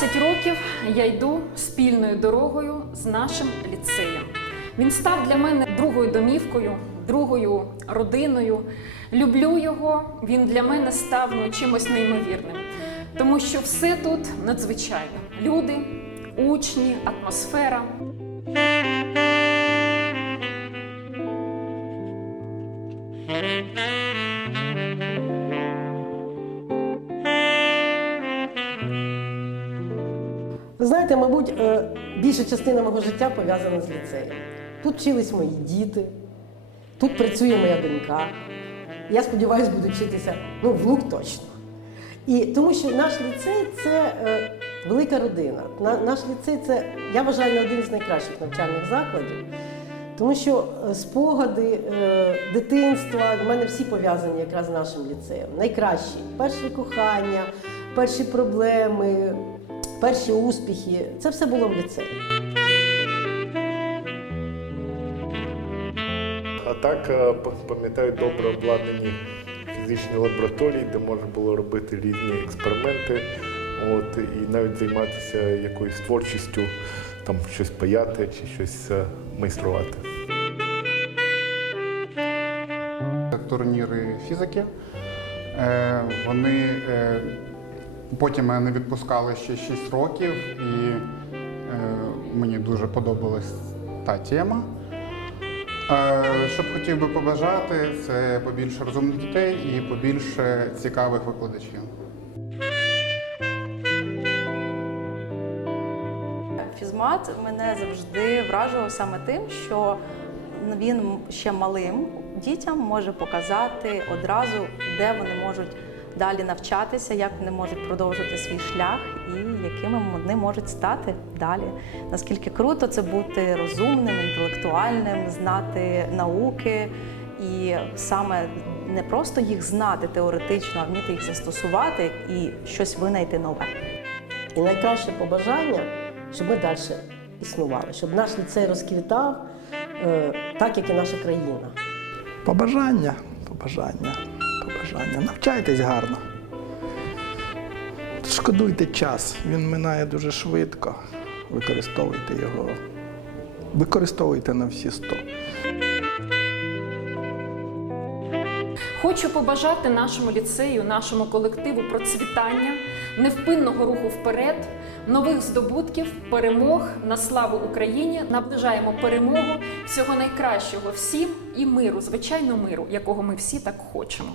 20 років я йду спільною дорогою з нашим ліцеєм. Він став для мене другою домівкою, другою родиною. Люблю його, він для мене став ну, чимось неймовірним, тому що все тут надзвичайно: люди, учні, атмосфера. Ви знаєте, мабуть, е, більша частина мого життя пов'язана з ліцеєм. Тут вчились мої діти, тут працює моя донька. Я сподіваюся, буду вчитися ну, в лук точно. І тому що наш ліцей це е, велика родина. На, наш ліцей це, я вважаю, один з найкращих навчальних закладів, тому що е, спогади е, дитинства в мене всі пов'язані якраз з нашим ліцеєм. Найкращі перші кохання, перші проблеми перші успіхи. Це все було в ліцеї. А так е, пам'ятаю добре обладнані фізичні лабораторії, де можна було робити різні експерименти, от і навіть займатися якоюсь творчістю, там щось паяти чи щось е, майструвати. Турніри фізики. Е, вони Потім мене відпускали ще 6 років, і е, мені дуже подобалась та тема. Е, що б хотів би побажати, це побільше розумних дітей і побільше цікавих викладачів. Фізмат мене завжди вражував саме тим, що він ще малим дітям може показати одразу, де вони можуть далі навчатися, як вони можуть продовжити свій шлях і якими вони можуть стати далі. Наскільки круто це бути розумним, інтелектуальним, знати науки і саме не просто їх знати теоретично, а вміти їх застосувати і щось винайти нове. І найкраще побажання, щоб ми далі існували, щоб наш ліцей розквітав е, так, як і наша країна. Побажання, побажання бажання. Навчайтесь гарно. Шкодуйте час, він минає дуже швидко. Використовуйте його, використовуйте на всі сто. Хочу побажати нашому ліцею, нашому колективу процвітання, невпинного руху вперед, нових здобутків, перемог на славу Україні. Наближаємо перемогу всього найкращого всім і миру, звичайно, миру, якого ми всі так хочемо.